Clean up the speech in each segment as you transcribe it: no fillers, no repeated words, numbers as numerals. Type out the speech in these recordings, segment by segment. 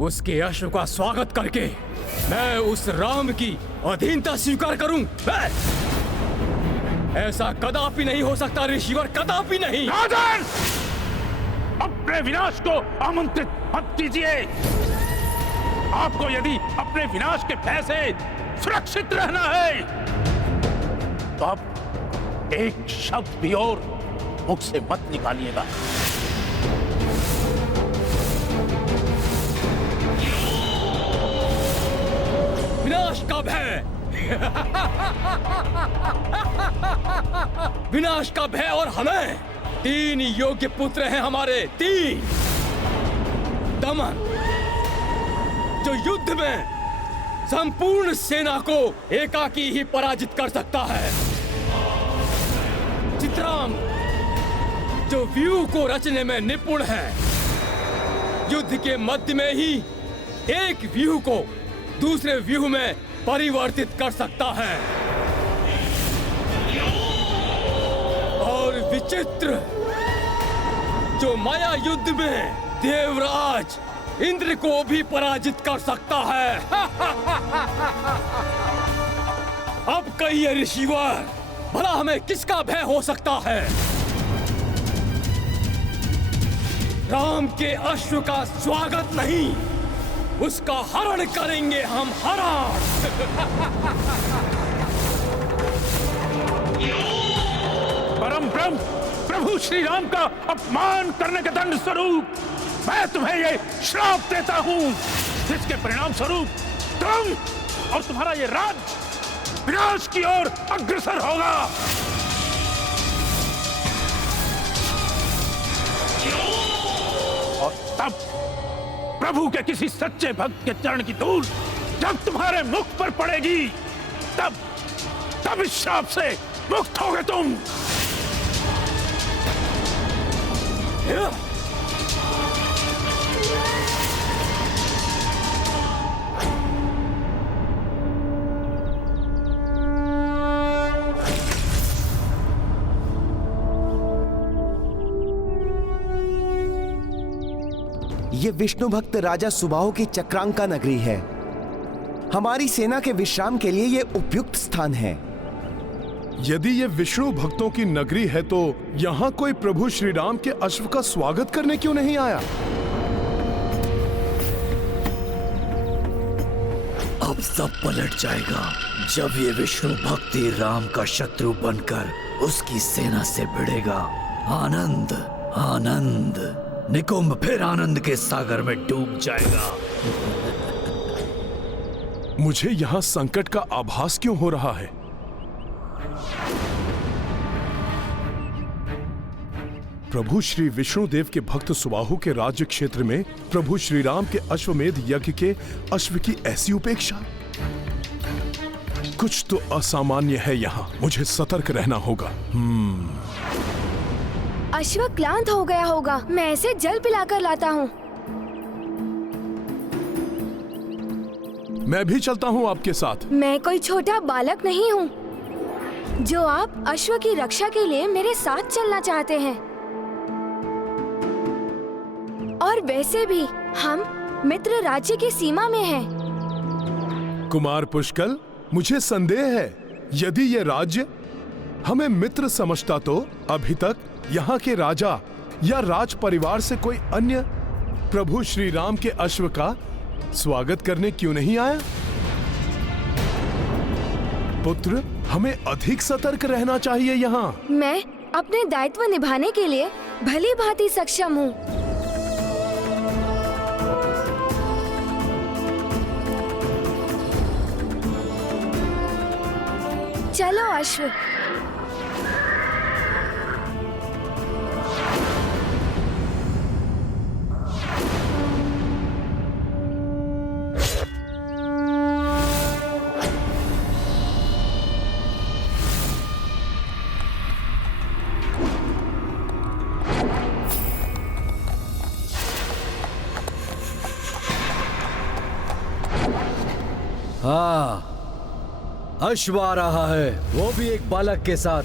उसके अश्व का स्वागत करके मैं उस राम की अधीनता स्वीकार करूं? ऐसा कदापि नहीं हो सकता ऋषिवर, कदापि नहीं। राजन, अपने विनाश को आमंत्रित मत कीजिए। आपको यदि अपने विनाश के भय से सुरक्षित रहना है तो आप एक शब्द भी और मुख से मत निकालिएगा। विनाश का भय विनाश का भय, और हमें 3 योग्य पुत्र हैं हमारे, 3। दमन, जो युद्ध में संपूर्ण सेना को एकाकी ही पराजित कर सकता है। चित्रांग, जो व्यूह को रचने में निपुण है, युद्ध के मध्य में ही एक व्यूह को दूसरे व्यूह में परिवर्तित कर सकता है। और विचित्र, जो माया युद्ध में देवराज इंद्र को भी पराजित कर सकता है। अब कहिए ऋषिवर, भला हमें किसका भय हो सकता है? राम के अश्व का स्वागत नहीं, उसका हरण करेंगे हम, हरण। परम ब्रह्म प्रभु श्री राम का अपमान करने के दंड स्वरूप मैं तुम्हें ये श्राप देता हूँ, जिसके परिणाम स्वरूप तुम और तुम्हारा ये राज्य विनाश की ओर अग्रसर होगा। और तब प्रभु के किसी सच्चे भक्त के चरण की धूल जब तुम्हारे मुख पर पड़ेगी, तब इस श्राप से मुक्त होगे तुम। ये विष्णु भक्त राजा सुबाहु की चक्रांका नगरी है। हमारी सेना के विश्राम के लिए ये उपयुक्त स्थान है। यदि ये विष्णु भक्तों की नगरी है तो यहाँ कोई प्रभु श्री राम के अश्व का स्वागत करने क्यों नहीं आया? अब सब पलट जाएगा जब ये विष्णु भक्ति राम का शत्रु बनकर उसकी सेना से भिड़ेगा। आनंद आनंद, निकुंभ फिर आनंद के सागर में डूब जाएगा। मुझे यहाँ संकट का आभास क्यों हो रहा है? प्रभु श्री विष्णुदेव के भक्त सुबाहु के राज्य क्षेत्र में प्रभु श्री राम के अश्वमेध यज्ञ के अश्व की ऐसी उपेक्षा? कुछ तो असामान्य है यहाँ, मुझे सतर्क रहना होगा। अश्व क्लांत हो गया होगा, मैं इसे जल पिलाकर लाता हूँ। मैं भी चलता हूँ आपके साथ। मैं कोई छोटा बालक नहीं हूँ जो आप अश्व की रक्षा के लिए मेरे साथ चलना चाहते हैं। और वैसे भी हम मित्र राज्य की सीमा में हैं। कुमार पुष्कल, मुझे संदेह है, यदि ये राज्य हमें मित्र समझता तो अभी तक यहाँ के राजा या राज परिवार से कोई अन्य प्रभु श्री राम के अश्व का स्वागत करने क्यों नहीं आया? पुत्र, हमें अधिक सतर्क रहना चाहिए यहाँ। मैं अपने दायित्व निभाने के लिए भली भांति सक्षम हूँ। चलो अश्व। हाँ, अश्व आ रहा है, वो भी एक बालक के साथ।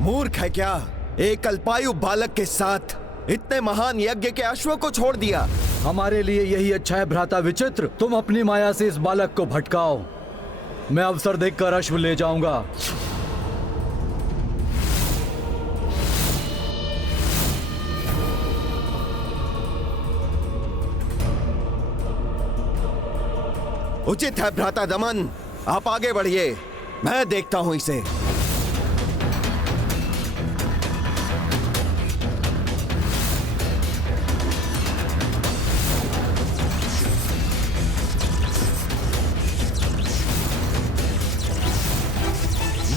मूर्ख है क्या? एक अल्पायु बालक के साथ इतने महान यज्ञ के अश्व को छोड़ दिया। हमारे लिए यही अच्छा है भ्राता विचित्र। तुम अपनी माया से इस बालक को भटकाओ। मैं अवसर देखकर अश्व ले जाऊंगा। उचित है भ्राता दमन, आप आगे बढ़िए, मैं देखता हूं इसे।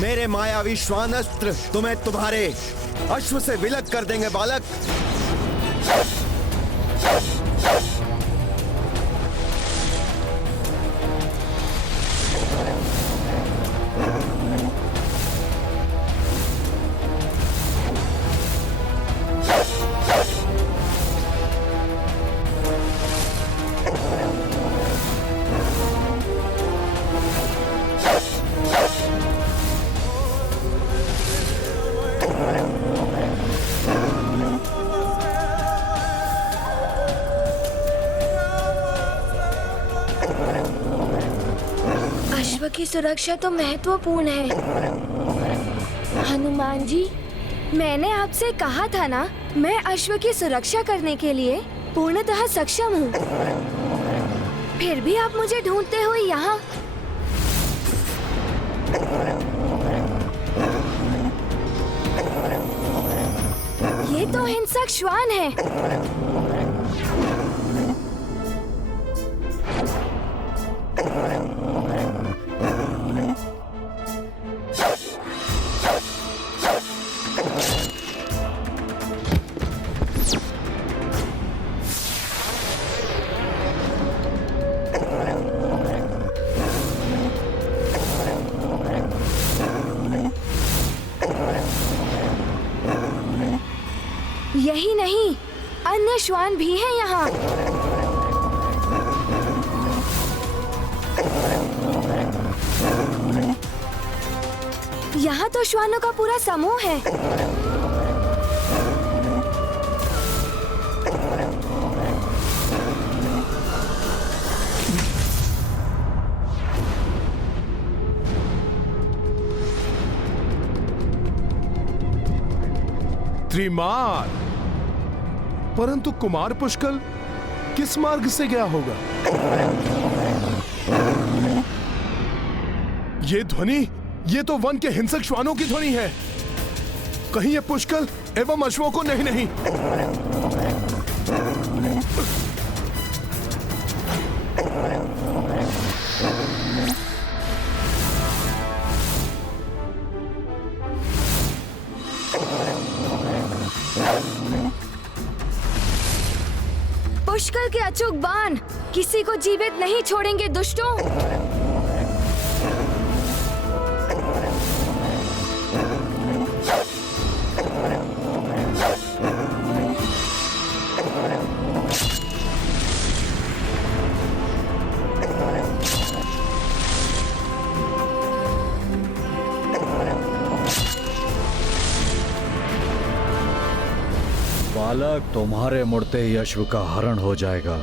मेरे मायावी श्वान अस्त्र तुम्हें तुम्हारे अश्व से विलग कर देंगे बालक। अश्व की सुरक्षा तो महत्वपूर्ण है। हनुमान जी, मैंने आपसे कहा था ना, मैं अश्व की सुरक्षा करने के लिए पूर्णतः सक्षम हूँ। फिर भी आप मुझे ढूंढते हुए यहाँ। ये तो हिंसक श्वान है। यही नहीं, अन्य श्वान भी हैं यहाँ। यहाँ तो श्वानों का पूरा समूह है। त्रिमार, परंतु कुमार पुष्कल किस मार्ग से गया होगा? ये ध्वनि, ये तो वन के हिंसक श्वानों की ध्वनि है। कहीं ये पुष्कल एवं अश्वों को नहीं। पुष्कल के अचूक बाण किसी को जीवित नहीं छोड़ेंगे दुष्टों। बालक, तुम्हारे मुड़ते ही अश्व का हरण हो जाएगा।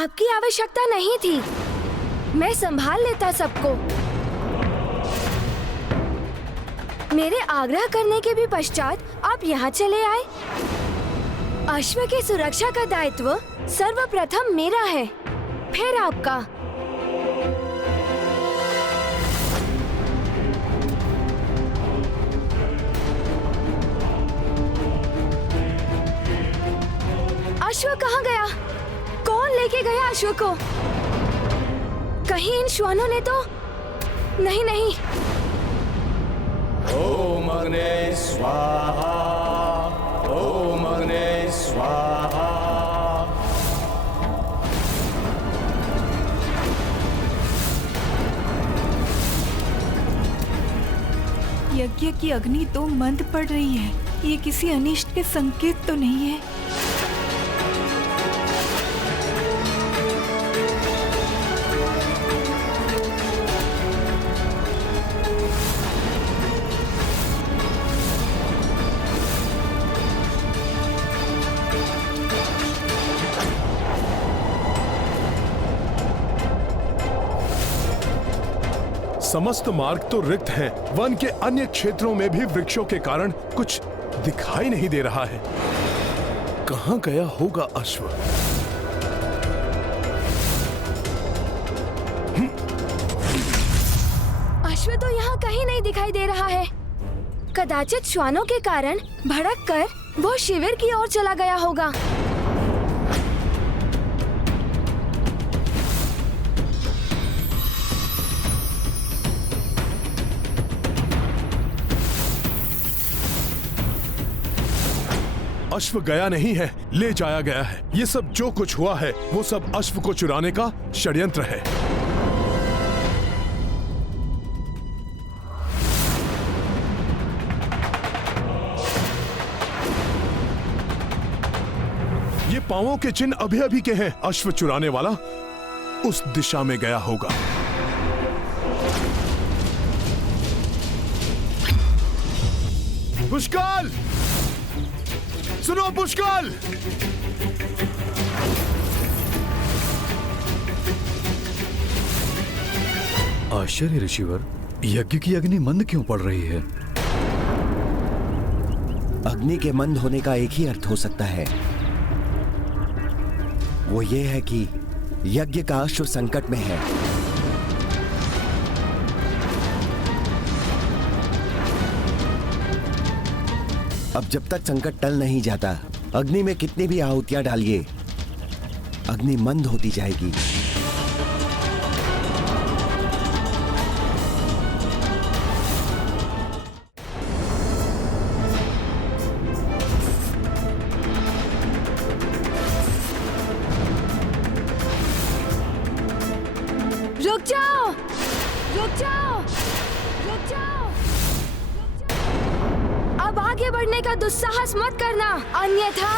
आपकी आवश्यकता नहीं थी। मैं संभाल लेता सबको। मेरे आग्रह करने के भी पश्चात आप यहाँ चले आए। अश्व की सुरक्षा का दायित्व सर्वप्रथम मेरा है, फिर आपका। अश्व कहाँ गया? कौन लेके गया अश्व को? कहीं इन श्वानों ने तो नहीं। ओम अग्ने स्वाहा, ओम अग्ने स्वाहा। यज्ञ की अग्नि तो मंद पड़ रही है। ये किसी अनिष्ट के संकेत तो नहीं है? समस्त मार्ग तो रिक्त हैं। वन के अन्य क्षेत्रों में भी वृक्षों के कारण कुछ दिखाई नहीं दे रहा है। कहां गया होगा अश्व? अश्व तो यहाँ कहीं नहीं दिखाई दे रहा है। कदाचित श्वानों के कारण भड़क कर वो शिविर की ओर चला गया होगा। अश्व गया नहीं है, ले जाया गया है। ये सब जो कुछ हुआ है वो सब अश्व को चुराने का षड्यंत्र है। ये पांवों के चिन्ह अभी अभी के हैं। अश्व चुराने वाला उस दिशा में गया होगा। पुष्कल, सुनो पुष्कल! आश्चर्य ऋषिवर, यज्ञ की अग्नि मंद क्यों पड़ रही है? अग्नि के मंद होने का एक ही अर्थ हो सकता है। वो ये है कि यज्ञ का अश्व संकट में है। अब जब तक संकट टल नहीं जाता, अग्नि में कितनी भी आहुतियां डालिए, अग्नि मंद होती जाएगी। रुक जाओ! रुक जाओ! रुक जाओ! अब आगे बढ़ने का दुस्साहस मत करना, अन्यथा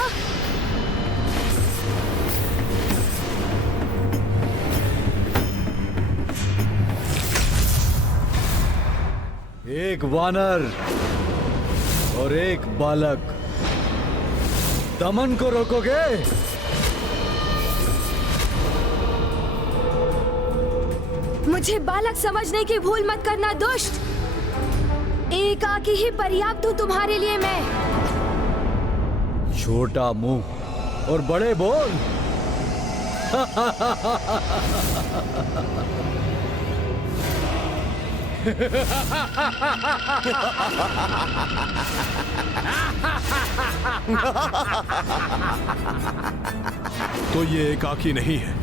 एक वानर और एक बालक, दमन को रोकोगे? मुझे बालक समझने की भूल मत करना दुष्ट। एकाकी ही पर्याप्त हूँ तुम्हारे लिए मैं। छोटा मुंह और बड़े बोल। तो ये एकाकी नहीं है,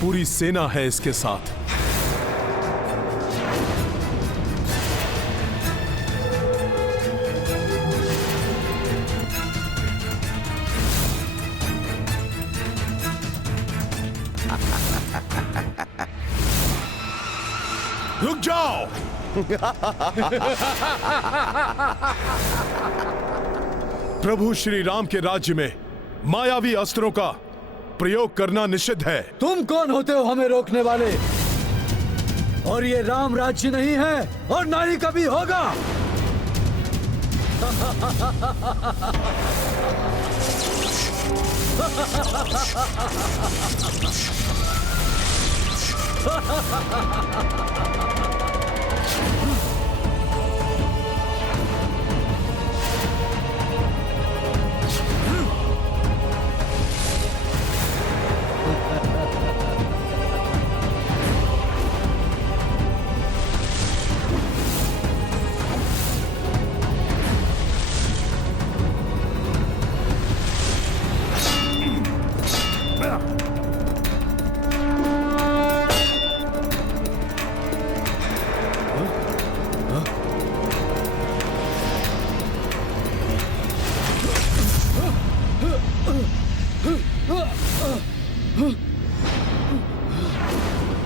पूरी सेना है इसके साथ। रुक जाओ! प्रभु श्री राम के राज्य में मायावी अस्त्रों का प्रयोग करना निषिद्ध है। तुम कौन होते हो हमें रोकने वाले? और ये राम राज्य नहीं है और ना ही कभी होगा।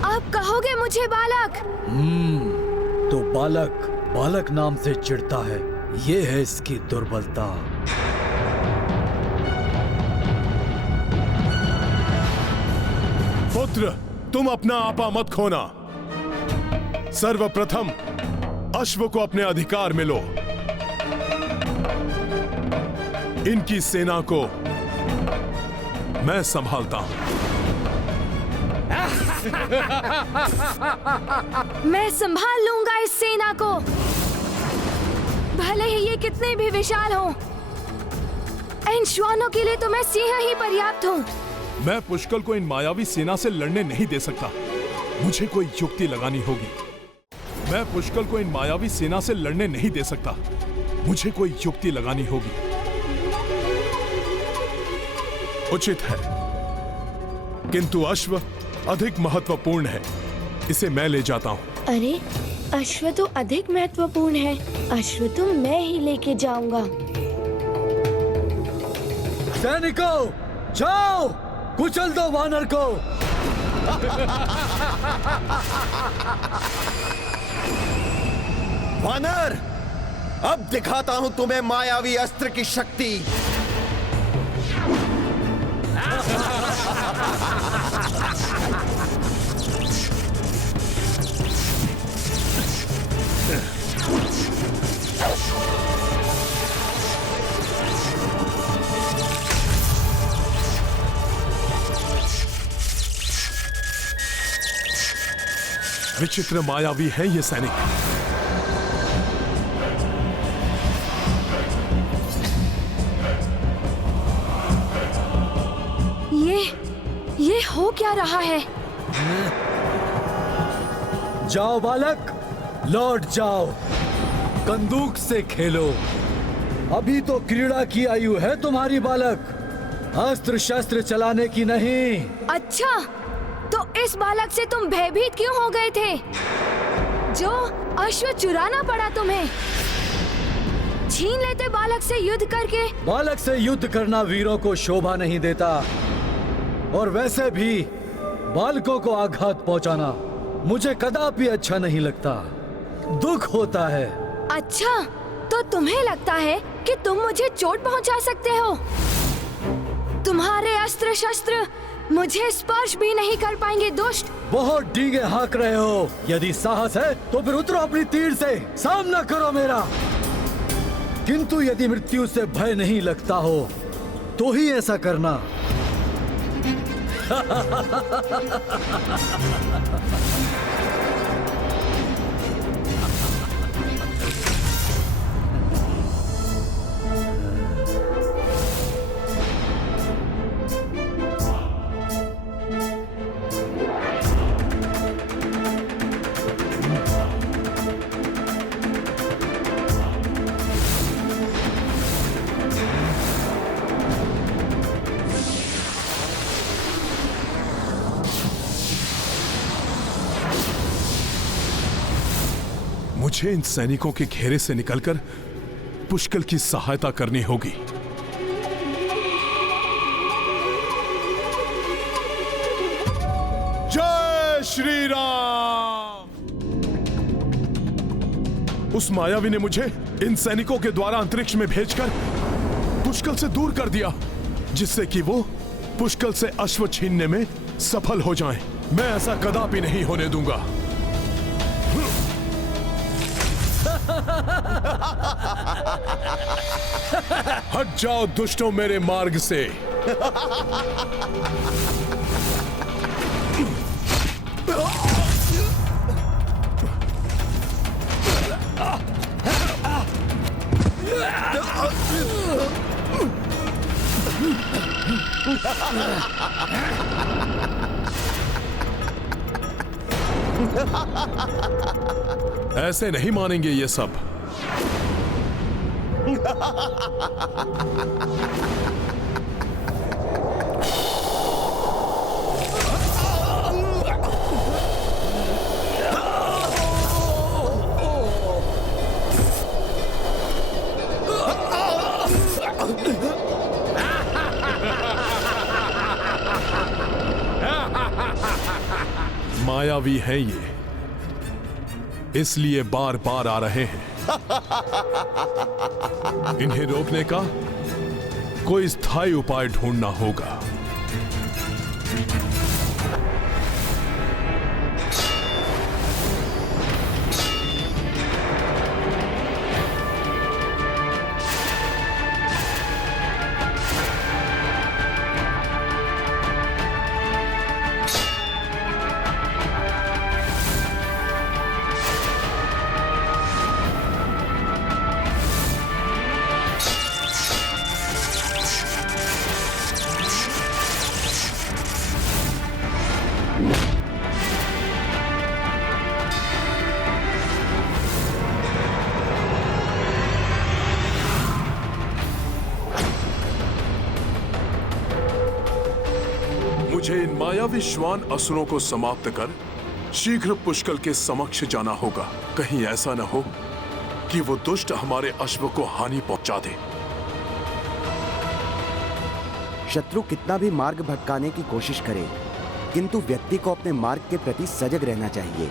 आप कहोगे मुझे बालक? तो बालक बालक नाम से चिढ़ता है, ये है इसकी दुर्बलता। पुत्र, तुम अपना आपा मत खोना। सर्वप्रथम अश्व को अपने अधिकार में लो। इनकी सेना को मैं संभालता हूं। मैं संभाल लूंगा इस सेना को, भले ही ये कितने भी विशाल हो। इन श्वानों के लिए तो मैं सिंह ही पर्याप्त हूँ। मैं पुष्कल को इन मायावी सेना से लड़ने नहीं दे सकता। मुझे कोई युक्ति लगानी होगी। मैं पुष्कल को इन मायावी सेना से लड़ने नहीं दे सकता। मुझे कोई युक्ति लगानी होगी। उचित है, किंतु अश्व अधिक महत्वपूर्ण है। इसे मैं ले जाता हूँ। अरे, अश्व तो अधिक महत्वपूर्ण है। अश्व तो मैं ही लेके जाऊंगा। सैनिकों, जाओ, कुचल दो वानर को। वानर, अब दिखाता हूं तुम्हें मायावी अस्त्र की शक्ति। विचित्र मायावी है ये सैनिक। ये हो क्या रहा है? जाओ बालक, लौट जाओ, बंदूक से खेलो। अभी तो क्रीड़ा की आयु है तुम्हारी बालक, अस्त्र शस्त्र चलाने की नहीं। अच्छा, तो इस बालक से तुम भयभीत क्यों हो गए थे? जो अश्व चुराना पड़ा तुम्हें? छीन लेते बालक से युद्ध करके। बालक से युद्ध करना वीरों को शोभा नहीं देता, और वैसे भी बालकों को आघात पहुंचाना मुझे कदापि अच्छा नहीं लगता। दुख होता है। अच्छा, तो तुम्हें लगता है कि तुम मुझे चोट पहुंचा सकते हो? तुम्हारे अस्त्र शस्त्र मुझे स्पर्श भी नहीं कर पाएंगे दुष्ट। बहुत डींगे हाँक रहे हो। यदि साहस है तो फिर उतरो अपनी तीर से, सामना करो मेरा। किंतु यदि मृत्यु से भय नहीं लगता हो तो ही ऐसा करना। मुझे इन सैनिकों के घेरे से निकलकर पुष्कल की सहायता करनी होगी। जय श्री राम। उस मायावी ने मुझे इन सैनिकों के द्वारा अंतरिक्ष में भेजकर पुष्कल से दूर कर दिया, जिससे कि वो पुष्कल से अश्व छीनने में सफल हो जाएं। मैं ऐसा कदापि नहीं होने दूंगा। हट जाओ दुष्टों मेरे मार्ग से। ऐसे नहीं मानेंगे ये सब। मायावी हैं ये, इसलिए बार बार आ रहे हैं। इन्हें रोकने का कोई स्थायी उपाय ढूंढना होगा। मुझे इन मायावी श्वान असुरों को समाप्त कर शीघ्र पुष्कल के समक्ष जाना होगा। कहीं ऐसा न हो कि वो दुष्ट हमारे अश्व को हानि पहुंचा दे। शत्रु कितना भी मार्ग भटकाने की कोशिश करे, किंतु व्यक्ति को अपने मार्ग के प्रति सजग रहना चाहिए।